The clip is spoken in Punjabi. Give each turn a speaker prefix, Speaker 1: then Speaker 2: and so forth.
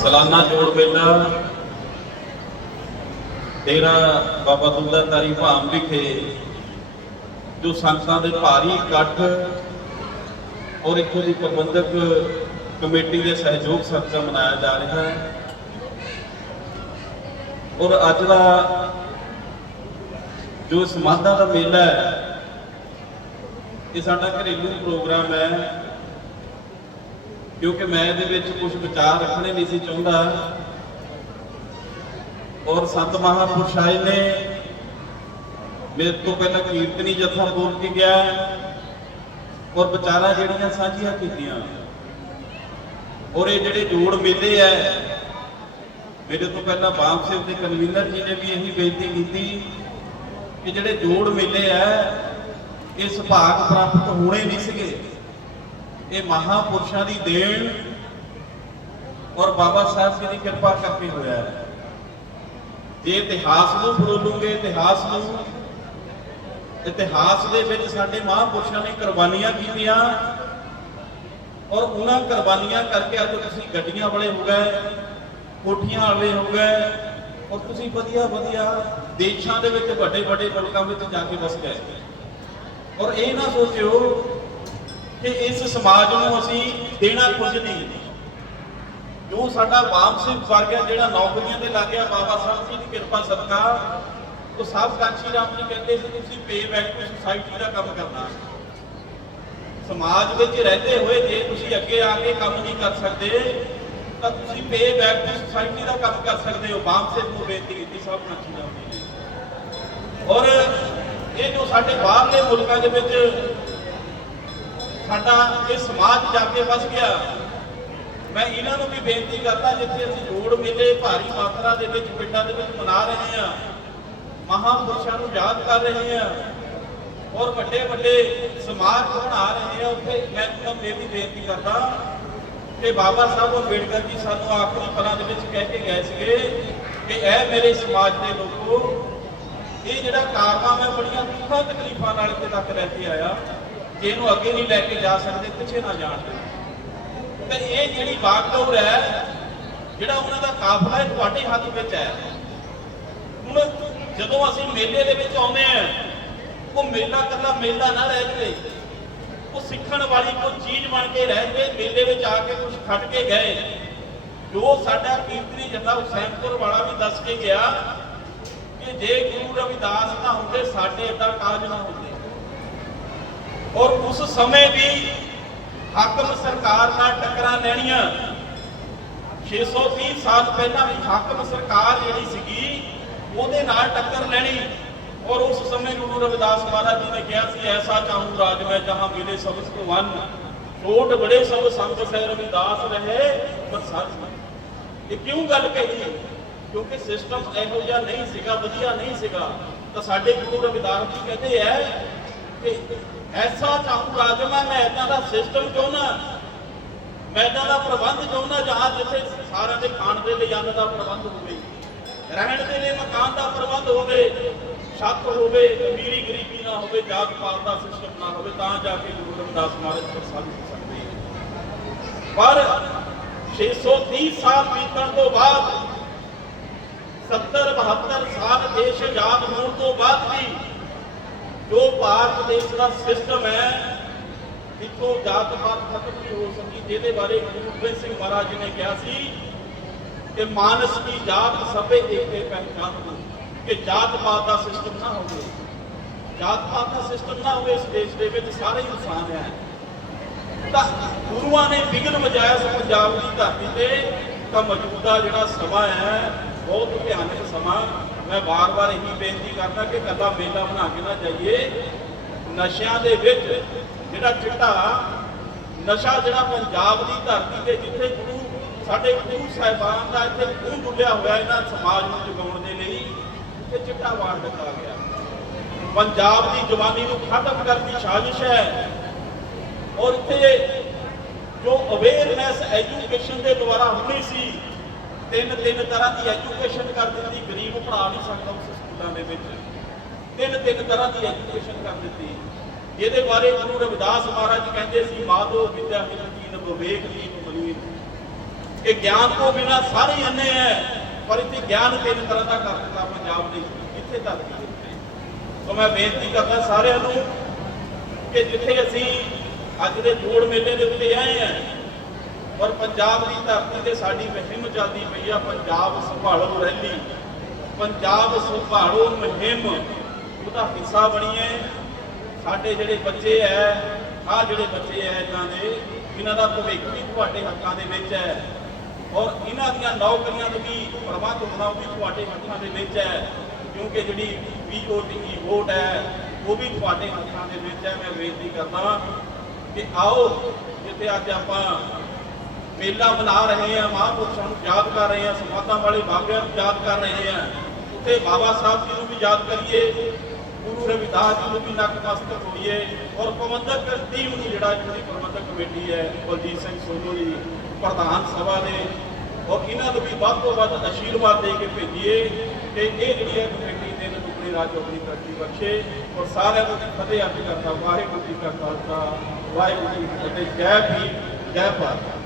Speaker 1: ਸਾਲਾਨਾ ਜੋੜ ਮੇਲਾ ਤੇਰਾ ਬਾਬਾ ਦੁੱਲਾ ਤਾਰੀ ਭਾਮ ਵਿਖੇ ਜੋ ਸੰਗਤਾਂ ਦੇ ਭਾਰੀ ਇਕੱਠ ਔਰ ਇੱਥੋਂ ਦੀ ਪ੍ਰਬੰਧਕ ਕਮੇਟੀ ਦੇ ਸਹਿਯੋਗ ਸਦਕਾ ਮਨਾਇਆ ਜਾ ਰਿਹਾ ਹੈ। ਔਰ ਅੱਜ ਦਾ ਜੋ ਸਮਾਧਾਂ ਦਾ ਮੇਲਾ ਹੈ, ਇਹ ਸਾਡਾ ਘਰੇਲੂ ਪ੍ਰੋਗਰਾਮ ਹੈ। ਕਿਉਂਕਿ ਮੈਂ ਇਹਦੇ ਵਿੱਚ ਕੁਝ ਵਿਚਾਰ ਰੱਖਣੇ ਨਹੀਂ ਸੀ ਚਾਹੁੰਦਾ। ਔਰ ਸੰਤ ਮਹਾਪੁਰਸ਼ ਆਏ ਨੇ। ਮੇਰੇ ਤੋਂ ਪਹਿਲਾਂ ਕੀਰਤਨੀ ਜਥਾ ਬੋਲ ਕੇ ਗਿਆ। ਔਰ ਵਿਚਾਰਾਂ ਜਿਹੜੀਆਂ ਸਾਂਝੀਆਂ ਕੀਤੀਆਂ। ਔਰ ਇਹ ਜਿਹੜੇ ਜੋੜ ਮੇਲੇ ਐ ਮੇਰੇ ਤੋਂ ਪਹਿਲਾਂ ਬਾਮ ਸਿੰਘ ਦੇ ਕਨਵੀਨਰ ਜੀ ਨੇ ਵੀ ਇਹੀ ਬੇਨਤੀ ਕੀਤੀ ਕਿ ਜਿਹੜੇ ਜੋੜ ਮੇਲੇ ਐ ਇਹ ਸੁਭਾਗ ਪ੍ਰਾਪਤ ਹੋਣੇ ਨਹੀਂ ਸੀਗੇ। ਇਹ ਮਹਾਪੁਰਸ਼ਾਂ ਦੀ ਦੇਣ ਔਰ ਬਾਬਾ ਸਾਹਿਬ ਜੀ ਦੀ ਕਿਰਪਾ ਕਰਕੇ ਹੋਇਆ ਹੈ। ਜੇ ਇਤਿਹਾਸ ਨੂੰ ਫਰੋਲੂਗੇ ਇਤਿਹਾਸ ਨੂੰ, ਇਤਿਹਾਸ ਦੇ ਵਿੱਚ ਸਾਡੇ ਮਹਾਪੁਰਸ਼ਾਂ ਨੇ ਕੁਰਬਾਨੀਆਂ ਕੀਤੀਆਂ ਔਰ ਉਹਨਾਂ ਕੁਰਬਾਨੀਆਂ ਕਰਕੇ ਅੱਜ ਤੁਸੀਂ ਗੱਡੀਆਂ ਵਾਲੇ ਹੋ ਗਏ, ਕੋਠੀਆਂ ਵਾਲੇ ਹੋ ਗਏ ਔਰ ਤੁਸੀਂ ਵਧੀਆ ਵਧੀਆ ਦੇਸ਼ਾਂ ਦੇ ਵਿੱਚ ਵੱਡੇ ਵੱਡੇ ਮੁਲਕਾਂ ਵਿੱਚ ਜਾ ਕੇ ਵਸ ਗਏ। ਔਰ ਇਹ ਨਾ ਸੋਚਿਓ ਕਿ ਇਸ ਸਮਾਜ ਨੂੰ ਅਸੀਂ ਦੇਣਾ ਕੁਝ ਨਹੀਂ। ਜੋ ਸਾਡਾ ਵਾਮ ਸਿੰਘ ਵਰਗਾ ਜਿਹੜਾ ਨੌਕਰੀਆਂ ਤੇ ਲੱਗ ਗਿਆ, ਬਾਬਾ ਸਾਹਿਬ ਜੀ ਦੀ ਕਿਰਪਾ, ਸਦਕਾ, ਉਹ ਸਭ ਕਾਂਚੀ ਰਾਮ ਜੀ ਕਹਿੰਦੇ ਸੀ, ਤੁਸੀਂ ਪੇ ਬੈਕ ਟੂ ਸੁਸਾਇਟੀ ਦਾ ਕੰਮ ਕਰਨਾ। ਸਮਾਜ ਵਿੱਚ ਰਹਿੰਦੇ ਹੋਏ ਜੇ ਤੁਸੀਂ ਅੱਗੇ ਆ ਕੇ ਕੰਮ ਨਹੀਂ ਕਰ ਸਕਦੇ, ਤਾਂ ਤੁਸੀਂ ਪੇ ਬੈਕ ਟੂ ਸੁਸਾਇਟੀ ਦਾ ਕੰਮ ਕਰ ਸਕਦੇ ਹੋ। ਵਾਮ ਸਿੰਘ ਨੂੰ ਬੇਨਤੀ ਕੀਤੀ, ਸਭ ਕਾਂਚੀ ਰਾਮ ਜੀ ਨੇ। ਔਰ ਇਹ ਜੋ ਸਾਡੇ ਬਾਹਰਲੇ ਮੁਲਕਾਂ ਦੇ ਵਿੱਚ ਸਾਡਾ ਇਹ ਸਮਾਜ ਜਾ ਕੇ ਵਸ ਗਿਆ। ਮੈਂ ਇਹਨਾਂ ਨੂੰ ਵੀ ਬੇਨਤੀ ਕਰਦਾ, ਜਿੱਥੇ ਅਸੀਂ ਜੋੜ ਮੇਲੇ ਭਾਰੀ ਮਾਤਰਾ ਦੇ ਵਿੱਚ ਪਿੰਡਾਂ ਦੇ ਵਿੱਚ ਮਨਾ ਰਹੇ ਹਾਂ, ਮਹਾਪੁਰਸ਼ਾਂ ਨੂੰ ਯਾਦ ਕਰ ਰਹੇ ਹਾਂ ਔਰ ਵੱਡੇ ਵੱਡੇ ਸਮਾਜ ਬਣਾ ਰਹੇ ਹਾਂ, ਉੱਥੇ ਮੈਂ ਤੁਹਾਨੂੰ ਇਹ ਵੀ ਬੇਨਤੀ ਕਰਦਾ ਕਿ ਬਾਬਾ ਸਾਹਿਬ ਅੰਬੇਡਕਰ ਜੀ ਸਾਨੂੰ ਆਖਰੀ ਪਲਾਂ ਦੇ ਵਿੱਚ ਕਹਿ ਕੇ ਗਏ ਸੀਗੇ ਕਿ ਇਹ ਮੇਰੇ ਸਮਾਜ ਦੇ ਲੋਕੋ, ਇਹ ਜਿਹੜਾ ਕਾਰਨਾਮਾ ਮੈਂ ਬੜੀਆਂ ਦੁੱਖਾਂ ਤਕਲੀਫਾਂ ਨਾਲ ਇੱਥੇ ਤੱਕ ਲੈ ਕੇ ਆਇਆ। ਜੇ ਇਹਨੂੰ ਅੱਗੇ ਨਹੀਂ ਲੈ ਕੇ ਜਾ ਸਕਦੇ, ਪਿੱਛੇ ਨਾ ਜਾਣ ਦਿਓ ਤੇ ਇਹ ਜਿਹੜੀ ਬਾਗਡੋਰ ਹੈ, ਜਿਹੜਾ ਉਹਨਾਂ ਦਾ ਕਾਫਲਾ ਹੈ ਤੁਹਾਡੇ ਹੱਥ ਵਿੱਚ ਹੈ। ਹੁਣ ਜਦੋਂ ਅਸੀਂ ਮੇਲੇ ਦੇ ਵਿੱਚ ਆਉਂਦੇ ਆ ਉਹ ਮੇਲਾ ਕੱਲਾ ਮੇਲਾ ਨਾ ਰਹਿ ਜਾਵੇ। ਉਹ ਸਿੱਖਣ ਵਾਲੀ ਕੋਈ ਚੀਜ਼ ਬਣ ਕੇ ਰਹਿ ਜਾਵੇ, ਮੇਲੇ ਵਿੱਚ ਆ ਕੇ ਕੁਝ ਖੱਟ ਕੇ ਗਏ। ਜੋ ਸਾਡਾ ਕੀਰਤਨੀ ਜਥਾ ਹੁਸੈਨਪੁਰ ਵਾਲਾ ਵੀ ਦੱਸ ਕੇ ਗਿਆ ਕਿ ਜੇ ਗੁਰੂ ਰਵਿਦਾਸ ਨਾ ਹੁੰਦੇ, ਸਾਡੇ ਏਦਾਂ ਕਾਜ ਨਾ ਹੁੰਦੇ। ਔਰ ਉਸ ਸਮੇਂ ਵੀ ਹਾਕਮ ਸਰਕਾਰ ਨਾਲ ਟੱਕਰਾਂ ਲੈਣੀਆਂ। 630 ਸਾਲ ਪਹਿਲਾਂ ਵੀ ਹਾਕਮ ਸਰਕਾਰ ਜਿਹੜੀ ਸੀਗੀ, ਉਹਦੇ ਨਾਲ ਟੱਕਰ ਲੈਣੀ। ਔਰ ਉਸ ਸਮੇਂ ਗੁਰੂ ਰਵਿਦਾਸ ਮਹਾਰਾਜ ਜੀ ਨੇ ਕਿਹਾ ਸੀ, ਐਸਾ ਚਾਹੂੰ ਰਾਜ ਮੈਂ ਜਹਾਂ ਮਿਲੇ ਸਬਸ ਕੋ ਵਨ। ਛੋਟ ਬੜੇ ਸਭ ਸੰਤ ਸਹਿ ਰਵਿਦਾਸ ਰਹੇ ਬਸਰ ਇਹ ਕਿਉਂ ਗੱਲ ਕਹੀ? ਕਿਉਂਕਿ ਸਿਸਟਮ ਇਹੋ ਜਿਹਾ ਨਹੀਂ ਸੀਗਾ, ਵਧੀਆ ਨਹੀਂ ਸੀਗਾ। ਤਾਂ ਸਾਡੇ ਗੁਰੂ ਰਵਿਦਾਸ ਜੀ ਕਹਿੰਦੇ ਐ ਕਿ ਐਸਾ ਚਾਹੂੰ ਰਾਜ ਮੈਂ ਮੈਂ ਇਦਾਂ ਦਾ ਸਿਸਟਮ ਚਾਹੁੰਦਾ ਮੈਂ ਇਦਾਂ ਦਾ ਪ੍ਰਬੰਧ ਚਾਹੁੰਦਾ ਜਹਾਂ ਜਿੱਥੇ ਸਾਰਿਆਂ ਦੇ ਖਾਣ ਦੇ ਲਿਜਾਣ ਦਾ ਪ੍ਰਬੰਧ ਹੋਵੇ, ਰਹਿਣ ਦੇ ਲਈ ਮਕਾਨ ਦਾ ਪ੍ਰਬੰਧ ਹੋਵੇ, ਛੱਤ ਹੋਵੇ, ਅਮੀਰੀ ਗਰੀਬੀ ਨਾ ਹੋਵੇ, ਜਾਤ ਪਾਤ ਦਾ ਸਿਸਟਮ ਨਾ ਹੋਵੇ, ਤਾਂ ਜਾ ਕੇ ਗੁਰੂ ਰਵਿਦਾਸ ਮਹਾਰਾਜ ਪ੍ਰਸੰਨ ਹੋ ਸਕਦੇ ਹਨ। ਪਰ 630 ਸਾਲ ਬੀਤਣ ਤੋਂ ਬਾਅਦ 70 72 ਸਾਲ ਦੇਸ਼ ਆਜ਼ਾਦ ਹੋਣ ਤੋਂ ਬਾਅਦ ਵੀ ਜੋ ਭਾਰਤ ਦੇਸ਼ ਦਾ ਸਿਸਟਮ ਹੈ ਇੱਥੋਂ ਜਾਤ ਪਾਤ ਖਤਮ ਨਹੀਂ ਹੋ ਸਕੀ, ਜਿਹਦੇ ਬਾਰੇ ਗੁਰੂ ਗੋਬਿੰਦ ਸਿੰਘ ਮਹਾਰਾਜ ਜੀ ਨੇ ਕਿਹਾ ਸੀ ਕਿ ਮਾਨਸ ਕੀ ਜਾਤ ਸਭੇ ਏਕੇ ਪਹਿਚਾਨ ਹੋ ਕਿ ਜਾਤ ਪਾਤ ਦਾ ਸਿਸਟਮ ਨਾ ਹੋਵੇ। ਜਾਤ ਪਾਤ ਦਾ ਸਿਸਟਮ ਨਾ ਹੋਵੇ, ਇਸ ਦੇਸ਼ ਦੇ ਵਿੱਚ ਸਾਰੇ ਇਨਸਾਨ ਹੈ ਤਾਂ ਗੁਰੂਆਂ ਨੇ ਵਿਗਨ ਵਜਾਇਆ ਸੀ ਪੰਜਾਬ ਦੀ ਧਰਤੀ ਤੇ, ਤਾਂ ਮੌਜੂਦਾ ਜਿਹੜਾ ਸਮਾਂ ਹੈ, ਬਹੁਤ ਭਿਆਨਕ ਸਮਾਂ। ਮੈਂ ਵਾਰ-ਵਾਰ ਇਹੀ ਬੇਨਤੀ ਕਰਦਾ ਕਿ ਕੱਲਾ ਮੇਲਾ ਬਣਾ ਕੇ ਨਾ ਜਾਈਏ। ਨਸ਼ਿਆਂ ਦੇ ਵਿੱਚ ਜਿਹੜਾ ਚਿੱਟਾ, ਨਸ਼ਾ ਜਿਹੜਾ ਪੰਜਾਬ ਦੀ ਧਰਤੀ ਤੇ ਜਿੱਥੇ ਗੁਰੂ, ਸਾਡੇ ਗੁਰੂ ਸਾਹਿਬਾਨ ਦਾ ਇੱਥੇ ਖੂਨ ਡੁੱਲਿਆ ਹੋਇਆ ਇਹਨਾਂ ਸਮਾਜ ਨੂੰ ਜਗਾਉਣ ਦੇ ਲਈ, ਇਹ ਚਿੱਟਾ ਵਾਰ ਦਿੱਤਾ ਗਿਆ। ਪੰਜਾਬ ਦੀ ਜਵਾਨੀ ਨੂੰ ਖਤਮ ਕਰਨ ਦੀ ਸਾਜ਼ਿਸ਼ ਹੈ। ਔਰ ਇੱਥੇ ਜੋ ਅਵੇਅਰਨੈਸ ਐਜੂਕੇਸ਼ਨ ਦੇ ਦੁਆਰਾ ਹੋਣੀ ਸੀ ਤਿੰਨ ਤਿੰਨ ਤਰ੍ਹਾਂ ਦੀ ਐਜੂਕੇਸ਼ਨ ਕਰ ਦਿੱਤੀ, ਗਰੀਬ ਪੜ੍ਹਾ ਨਹੀਂ ਸਕਦਾ ਉਸ ਸਕੂਲਾਂ ਦੇ ਵਿੱਚ। ਤਿੰਨ ਤਿੰਨ ਤਰ੍ਹਾਂ ਦੀ ਐਜੂਕੇਸ਼ਨ ਕਰ ਦਿੱਤੀ। ਜਿਹਦੇ ਬਾਰੇ ਗੁਰੂ ਰਵਿਦਾਸ ਮਹਾਰਾਜ ਕਹਿੰਦੇ ਸੀ ਮਾਧੋ ਵਿਦਿਆ ਹਿਰਦੀਨ ਵਿਵੇਕ ਦੀਨ ਮਨੀਨ ਕਿ ਗਿਆਨ ਤੋਂ ਬਿਨਾ ਸਾਰੇ ਅੰਨੇ ਹੈ, ਪਰ ਇੱਥੇ ਗਿਆਨ ਤਿੰਨ ਤਰ੍ਹਾਂ ਦਾ ਕਰ ਦਿੱਤਾ, ਪੰਜਾਬ ਦੇ ਇੱਥੇ ਤੱਕ ਹੀ ਸੋ ਮੈਂ ਬੇਨਤੀ ਕਰਦਾ ਸਾਰਿਆਂ ਨੂੰ ਕਿ ਜਿੱਥੇ ਅਸੀਂ ਅੱਜ ਦੇ ਜੋੜ ਮੇਲੇ ਦੇ ਉੱਤੇ ਆਏ ਹਾਂ ਔਰ ਪੰਜਾਬ ਦੀ ਧਰਤੀ ਤੇ ਸਾਡੀ ਮੁਹਿੰਮ ਚੱਲਦੀ ਪਈ ਆ, ਪੰਜਾਬ ਸੰਭਾਲੋ ਰੈਲੀ। ਪੰਜਾਬ ਸੰਭਾਲੋ ਮੁਹਿੰਮ। ਉਹਦਾ ਹਿੱਸਾ ਬਣੀਏ। ਸਾਡੇ ਜਿਹੜੇ ਬੱਚੇ ਐ, ਆਹ ਜਿਹੜੇ ਬੱਚੇ ਐ ਇਹਨਾਂ ਦੇ, ਇਹਨਾਂ ਦਾ ਭਵਿੱਖ ਵੀ ਤੁਹਾਡੇ ਹੱਕਾਂ ਦੇ ਵਿੱਚ ਹੈ ਔਰ ਇਹਨਾਂ ਦੀਆਂ ਨੌਕਰੀਆਂ ਨੂੰ ਵੀ ਪ੍ਰਬੰਧ ਹੋਣਾ ਉਹ ਵੀ ਤੁਹਾਡੇ ਹੱਥਾਂ ਦੇ ਵਿੱਚ ਹੈ ਕਿਉਂਕਿ ਜਿਹੜੀ ਪੀਓਟੀ ਵੋਟ ਹੈ ਉਹ ਵੀ ਤੁਹਾਡੇ ਹੱਥਾਂ ਦੇ ਵਿੱਚ ਹੈ ਮੈਂ ਬੇਨਤੀ ਕਰਦਾ ਕਿ ਆਓ, ਜਿੱਥੇ ਅੱਜ ਆਪਾਂ ਮੇਲਾ ਮਨਾ ਰਹੇ ਆ ਮਹਾਂਪੁਰਸ਼ਾਂ ਨੂੰ ਯਾਦ ਕਰ ਰਹੇ ਆ ਸਮਾਧਾਂ ਵਾਲੇ ਬਾਬਿਆਂ ਨੂੰ ਯਾਦ ਕਰ ਰਹੇ ਆ। ਉੱਥੇ ਬਾਬਾ ਸਾਹਿਬ ਜੀ ਨੂੰ ਵੀ ਯਾਦ ਕਰੀਏ, ਗੁਰੂ ਰਵਿਦਾਸ ਜੀ ਨੂੰ ਵੀ ਨਤਮਸਤਕ ਹੋਈਏ ਔਰ ਪ੍ਰਬੰਧਕ ਟੀਮ ਨੂੰ ਜਿਹੜਾ ਜਿਹੜੀ ਪ੍ਰਬੰਧਕ ਕਮੇਟੀ ਹੈ, ਬਲਜੀਤ ਸਿੰਘ ਸੋਨੂ ਜੀ, ਪ੍ਰਧਾਨ ਸਭਾ ਦੇ, ਔਰ ਇਹਨਾਂ ਨੂੰ ਵੀ ਵੱਧ ਤੋਂ ਵੱਧ ਅਸ਼ੀਰਵਾਦ ਦੇ ਕੇ ਭੇਜੀਏ ਕਿ ਇਹ ਜਿਹੜੀ ਹੈ ਕਮੇਟੀ ਦੇ ਟੁਕੜੇ ਰਾਜ ਆਪਣੀ ਤਰੱਕੀ ਬਖਸ਼ੇ ਔਰ ਸਾਰਿਆਂ ਨੂੰ ਫਤਿਹ ਅਰਜ਼ ਕਰਦਾ, ਵਾਹਿਗੁਰੂ ਜੀ ਕਾ ਖਾਲਸਾ, ਵਾਹਿਗੁਰੂ ਜੀ ਕੀ ਫਤਿਹ, ਜੈ ਭੀਮ, ਜੈ ਭਾਰਤ।